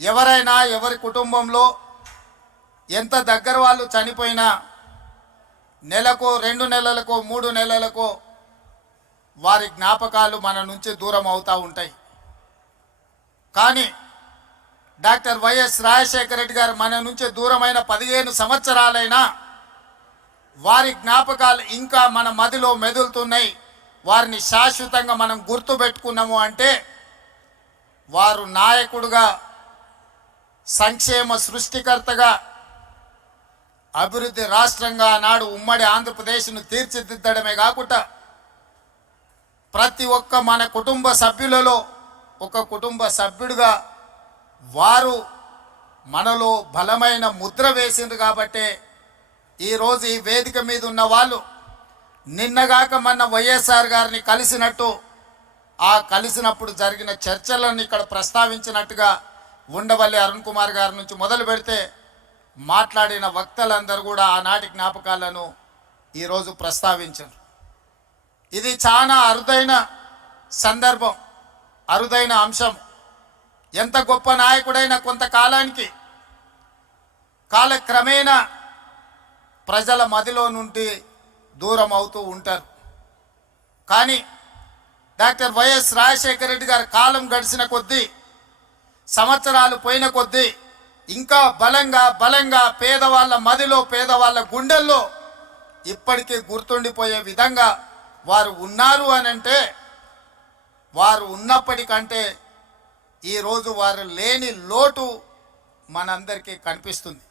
ఎవరైనా ఎవరి కుటుంబంలో ఎంత దగ్గర వాళ్ళు చనిపోయినా నెలకో 2 నెలలకో 3 నెలలకో వారి జ్ఞాపకాలు మన నుంచి దూరం అవుతూ ఉంటాయి. కానీ డాక్టర్ వైఎస్ రాజశేఖర రెడ్డి గారు మన నుంచి దూరమైన 15 సంవత్సరాలైనా వారి జ్ఞాపకాలు ఇంకా మన మదిలో మెదులుతున్నాయి. వారిని శాశ్వతంగా మనం గుర్తుపెట్టుకున్నాము అంటే వారు నాయకుడుగా, సంక్షేమ సృష్టికర్తగా, అభివృద్ధి రాష్ట్రంగా నాడు ఉమ్మడి ఆంధ్రప్రదేశ్ను తీర్చిదిద్దడమే కాకుండా ప్రతి ఒక్క మన కుటుంబ సభ్యులలో ఒక కుటుంబ సభ్యుడిగా వారు మనలో బలమైన ముద్ర వేసిండ్రు. కాబట్టే ఈరోజు ఈ వేదిక మీద ఉన్న వాళ్ళు నిన్నగాక మొన్న వైఎస్ఆర్ గారిని కలిసినట్టు, ఆ కలిసినప్పుడు జరిగిన చర్చలను ఇక్కడ ప్రస్తావించినట్టుగా ఉండవల్లి అరుణ్ కుమార్ గారి నుంచి మొదలు పెడితే మాట్లాడిన వక్తలందరూ కూడా ఆనాటి జ్ఞాపకాలను ఈరోజు ప్రస్తావించారు. ఇది చాలా అరుదైన సందర్భం, అరుదైన అంశం. ఎంత గొప్ప నాయకుడైనా కొంతకాలానికి కాలక్రమేణా ప్రజల మదిలో నుండి దూరం అవుతూ ఉంటారు. కానీ డాక్టర్ వైఎస్ రాజశేఖర రెడ్డి గారి కాలం గడిచిన కొద్దీ, సంవత్సరాలు పోయిన కొద్దీ ఇంకా బలంగా పేదవాళ్ళ మదిలో, పేదవాళ్ళ గుండెల్లో ఇప్పటికీ గుర్తుండిపోయే విధంగా వారు ఉన్నారు అని అంటే, వారు ఉన్నప్పటికంటే ఈరోజు వారు లేని లోటు మనందరికీ కనిపిస్తుంది.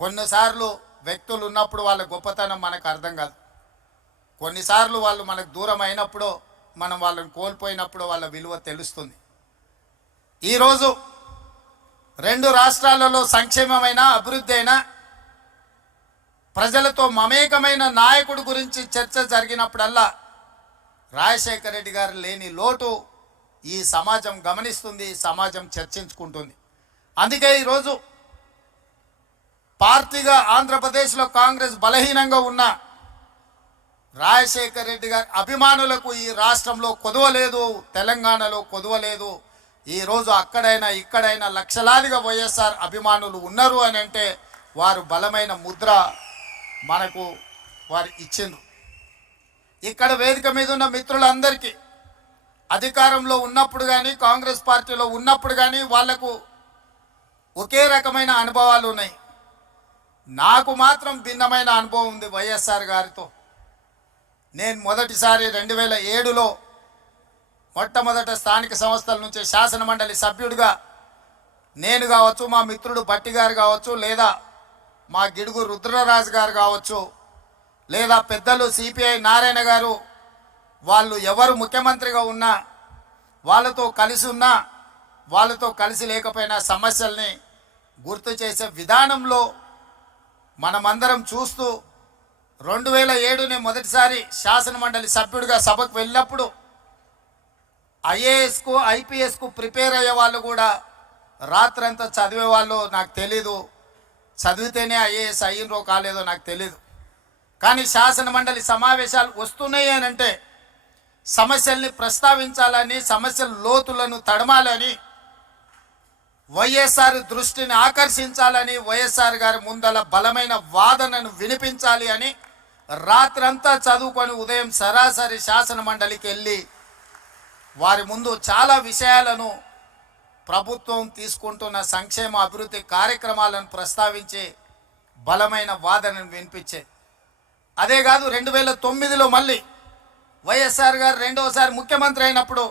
కొన్నిసార్లు వ్యక్తులు ఉన్నప్పుడు వాళ్ళ గొప్పతనం మనకు అర్థం కాదు. కొన్నిసార్లు వాళ్ళు మనకు దూరం అయినప్పుడు, మనం వాళ్ళని కోల్పోయినప్పుడు వాళ్ళ విలువ తెలుస్తుంది. ఈరోజు 2 రాష్ట్రాలలో సంక్షేమమైన, అభివృద్ధి అయినా, ప్రజలతో మమేకమైన నాయకుడి గురించి చర్చ జరిగినప్పుడల్లా రాజశేఖర రెడ్డి గారు లేని లోటు ఈ సమాజం గమనిస్తుంది, ఈ సమాజం చర్చించుకుంటుంది. అందుకే ఈరోజు పార్టీగా ఆంధ్రప్రదేశ్లో కాంగ్రెస్ బలహీనంగా ఉన్న రాజశేఖర రెడ్డి గారి అభిమానులకు ఈ రాష్ట్రంలో కొదవలేదు, తెలంగాణలో కొదవలేదు. ఈరోజు అక్కడైనా ఇక్కడైనా లక్షలాదిగా వైఎస్ఆర్ అభిమానులు ఉన్నారు అని అంటే వారు బలమైన ముద్ర మనకు వారు ఇచ్చిండ్రు. ఇక్కడ వేదిక మీద ఉన్న మిత్రులందరికీ అధికారంలో ఉన్నప్పుడు కానీ, కాంగ్రెస్ పార్టీలో ఉన్నప్పుడు కానీ వాళ్లకు ఒకే రకమైన అనుభవాలు ఉన్నాయి. నాకు మాత్రం భిన్నమైన అనుభవం ఉంది వైఎస్ఆర్ గారితో. నేను మొదటిసారి 2007లో మొట్టమొదట స్థానిక సంస్థల నుంచి శాసన మండలి సభ్యుడిగా నేను కావచ్చు, మా మిత్రుడు భట్టి గారు కావచ్చు, లేదా మా గిడుగు రుద్రరాజు గారు కావచ్చు, లేదా పెద్దలు సిపిఐ నారాయణ గారు, వాళ్ళు ఎవరు ముఖ్యమంత్రిగా ఉన్నా, వాళ్ళతో కలిసి ఉన్నా, వాళ్ళతో కలిసి లేకపోయినా సమస్యల్ని గుర్తు చేసే విధానంలో మనమందరం చూస్తూ 2007 మొదటిసారి శాసన మండలి సభ్యుడిగా సభకు వెళ్ళినప్పుడు ఐఏఎస్కు, ఐపీఎస్కు ప్రిపేర్ అయ్యే వాళ్ళు కూడా రాత్రంతా చదివేవాళ్ళు నాకు తెలీదు. చదివితేనే ఐఏఎస్ అయ్యిండ్రో కాలేదో నాకు తెలీదు. కానీ శాసన మండలి సమావేశాలు వస్తున్నాయి అని అంటే సమస్యల్ని ప్రస్తావించాలని, సమస్యల లోతులను తడమాలని, వైఎస్ఆర్ దృష్టిని ఆకర్షించాలని, వైఎస్ఆర్ గారి ముందల బలమైన వాదనను వినిపించాలి అని రాత్రంతా చదువుకొని ఉదయం సరాసరి శాసన మండలికి వెళ్ళి వారి ముందు చాలా విషయాలను, ప్రభుత్వం తీసుకుంటున్న సంక్షేమ అభివృద్ధి కార్యక్రమాలను ప్రస్తావించి బలమైన వాదనను వినిపించే. అదే కాదు 2009లో మళ్ళీ వైఎస్ఆర్ గారు రెండవసారి ముఖ్యమంత్రి అయినప్పుడు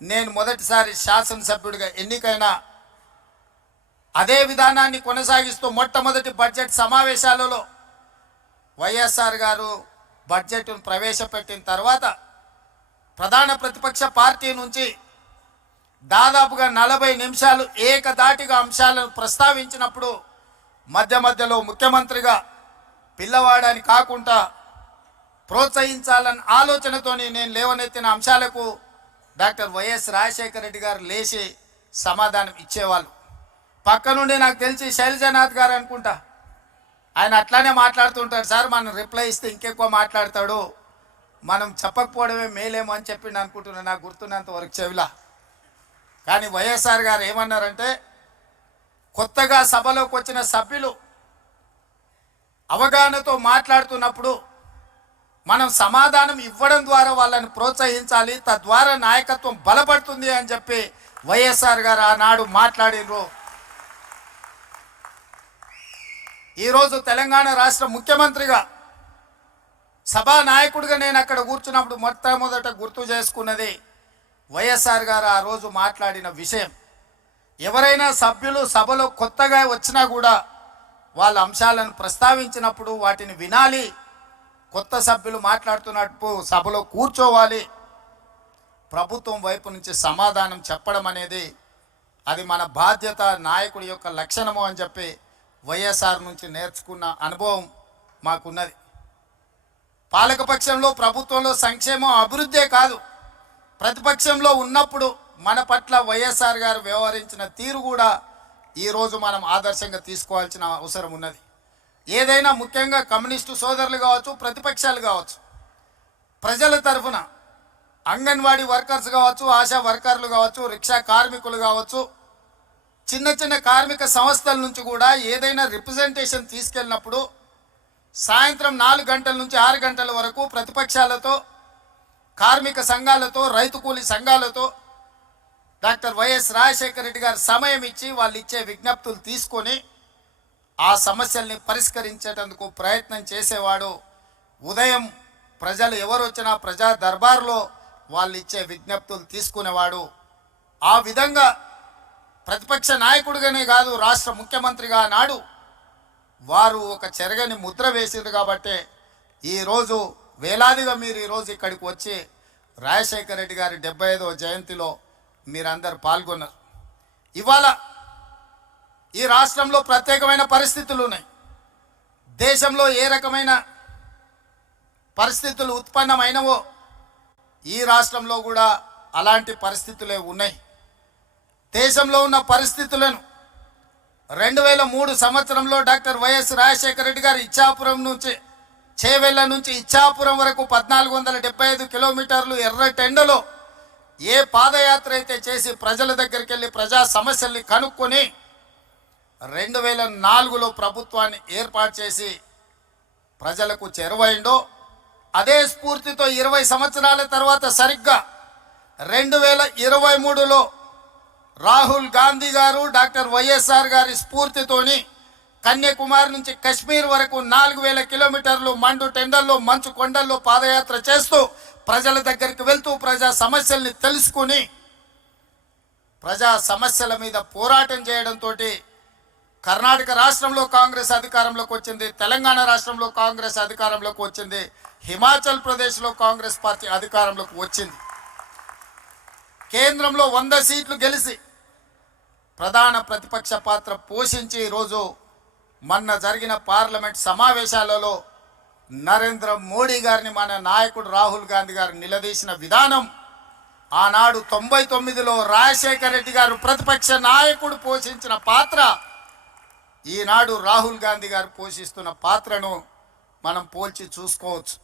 నేను మొదటిసారి శాసనసభ్యుడిగా ఎన్నికైనా అదే విధానాన్ని కొనసాగిస్తూ మొట్టమొదటి బడ్జెట్ సమావేశాలలో వైఎస్ఆర్ గారు బడ్జెట్ను ప్రవేశపెట్టిన తర్వాత ప్రధాన ప్రతిపక్ష పార్టీ నుంచి దాదాపుగా 40 నిమిషాలు ఏకధాటిగా అంశాలను ప్రస్తావించినప్పుడు మధ్యలో ముఖ్యమంత్రిగా పిల్లవాడని కాకుండా ప్రోత్సహించాలన్న ఆలోచనతోని నేను లేవనెత్తిన అంశాలకు డాక్టర్ వైఎస్ రాజశేఖర రెడ్డి గారు లేచి సమాధానం ఇచ్చేవాళ్ళు. పక్క నుండి నాకు తెలిసి శైలజనాథ్ గారు అనుకుంటా, ఆయన అట్లానే మాట్లాడుతుంటాడు. సార్ మనం రిప్లై ఇస్తే ఇంకెక్కువ మాట్లాడతాడు, మనం చెప్పకపోవడమే మేలేమో అని చెప్పిండు అనుకుంటున్నా, నాకు గుర్తున్నంత వరకు చెవిలా. కానీ వైఎస్ఆర్ గారు ఏమన్నారంటే, కొత్తగా సభలోకి వచ్చిన సభ్యులు అవగాహనతో మాట్లాడుతున్నప్పుడు మనం సమాధానం ఇవ్వడం ద్వారా వాళ్ళని ప్రోత్సహించాలి, తద్వారా నాయకత్వం బలపడుతుంది అని చెప్పి వైఎస్ఆర్ గారు ఆనాడు మాట్లాడినరు. ఈరోజు తెలంగాణ రాష్ట్ర ముఖ్యమంత్రిగా సభా నాయకుడిగా నేను అక్కడ కూర్చున్నప్పుడు మొట్టమొదట గుర్తు చేసుకున్నది వైఎస్ఆర్ గారు ఆ రోజు మాట్లాడిన విషయం. ఎవరైనా సభ్యులు సభలో కొత్తగా వచ్చినా కూడా వాళ్ళ అంశాలను ప్రస్తావించినప్పుడు వాటిని వినాలి, కొత్త సభ్యులు మాట్లాడుతున్నట్టు సభలో కూర్చోవాలి, ప్రభుత్వం వైపు నుంచి సమాధానం చెప్పడం అనేది అది మన బాధ్యత, నాయకుడి యొక్క లక్షణము అని చెప్పి వైఎస్ఆర్ నుంచి నేర్చుకున్న అనుభవం మాకున్నది. పాలకపక్షంలో ప్రభుత్వంలో సంక్షేమం అభివృద్ధే కాదు, ప్రతిపక్షంలో ఉన్నప్పుడు మన పట్ల వైఎస్ఆర్ గారు వ్యవహరించిన తీరు కూడా ఈరోజు మనం ఆదర్శంగా తీసుకోవాల్సిన అవసరం ఉన్నది. ఏదైనా ముఖ్యంగా కమ్యూనిస్టు సోదరులు కావచ్చు, ప్రతిపక్షాలు కావచ్చు, ప్రజల తరఫున అంగన్వాడీ వర్కర్స్ కావచ్చు, ఆశా వర్కర్లు కావచ్చు, రిక్షా కార్మికులు కావచ్చు, చిన్న చిన్న కార్మిక సంస్థల నుంచి కూడా ఏదైనా రిప్రజెంటేషన్ తీసుకెళ్ళినప్పుడు సాయంత్రం 4 గంటల నుంచి 6 గంటల వరకు ప్రతిపక్షాలతో, కార్మిక సంఘాలతో, రైతు కూలీ సంఘాలతో డాక్టర్ వైఎస్ రాజశేఖర రెడ్డి గారు సమయం ఇచ్చి వాళ్ళు ఇచ్చే విజ్ఞప్తులు తీసుకొని ఆ సమస్యల్ని పరిష్కరించేటందుకు ప్రయత్నం చేసేవాడు. ఉదయం ప్రజలు ఎవరు వచ్చినా ప్రజా దర్బార్లో వాళ్ళు ఇచ్చే విజ్ఞప్తులు తీసుకునేవాడు. ఆ విధంగా ప్రతిపక్ష నాయకుడిగానే కాదు, రాష్ట్ర ముఖ్యమంత్రిగా నాడు వారు ఒక చెరగని ముద్ర వేసింది. కాబట్టి ఈరోజు వేలాదిగా మీరు ఈరోజు ఇక్కడికి వచ్చి రాజశేఖర రెడ్డి గారి 75వ జయంతిలో మీరందరూ పాల్గొన్నారు. ఇవాళ ఈ రాష్ట్రంలో ప్రత్యేకమైన పరిస్థితులు ఉన్నాయి. దేశంలో ఏ రకమైన పరిస్థితులు ఉత్పన్నమైనవో ఈ రాష్ట్రంలో కూడా అలాంటి పరిస్థితులే ఉన్నాయి. దేశంలో ఉన్న పరిస్థితులను 2003 సంవత్సరంలో డాక్టర్ వైఎస్ రాజశేఖర రెడ్డి గారు ఇచ్చాపురం నుంచి, చేవెళ్ళ నుంచి ఇచ్చాపురం వరకు 1475 కిలోమీటర్లు ఎర్రటెండలో ఏ పాదయాత్ర అయితే చేసి ప్రజల దగ్గరికి వెళ్ళి ప్రజా సమస్యల్ని కనుక్కొని 2004లో ప్రభుత్వాన్ని ఏర్పాటు చేసి ప్రజలకు చేరువైండో, అదే స్ఫూర్తితో 20 సంవత్సరాల తర్వాత సరిగ్గా 2023లో రాహుల్ గాంధీ గారు డాక్టర్ వైఎస్ఆర్ గారి స్ఫూర్తితోని కన్యాకుమారి నుంచి కశ్మీర్ వరకు 4000 కిలోమీటర్లు మండు టెండల్లో, మంచు కొండల్లో పాదయాత్ర చేస్తూ ప్రజల దగ్గరికి వెళ్తూ ప్రజా సమస్యల్ని తెలుసుకుని ప్రజా సమస్యల మీద పోరాటం చేయడంతో కర్ణాటక రాష్ట్రంలో కాంగ్రెస్ అధికారంలోకి వచ్చింది, తెలంగాణ రాష్ట్రంలో కాంగ్రెస్ అధికారంలోకి వచ్చింది, హిమాచల్ ప్రదేశ్లో కాంగ్రెస్ పార్టీ అధికారంలోకి వచ్చింది. కేంద్రంలో 100 సీట్లు గెలిచి ప్రధాన ప్రతిపక్ష పాత్ర పోషించి ఈరోజు మొన్న జరిగిన పార్లమెంట్ సమావేశాలలో నరేంద్ర మోడీ గారిని మన నాయకుడు రాహుల్ గాంధీ గారు నిలదీసిన విధానం, ఆనాడు 99లో రాజశేఖర రెడ్డి గారు ప్రతిపక్ష నాయకుడు పోషించిన పాత్ర, ఈనాడు రాహుల్ గాంధీ గారు పోషిస్తున్న పాత్రను మనం పోల్చి చూసుకోవచ్చు.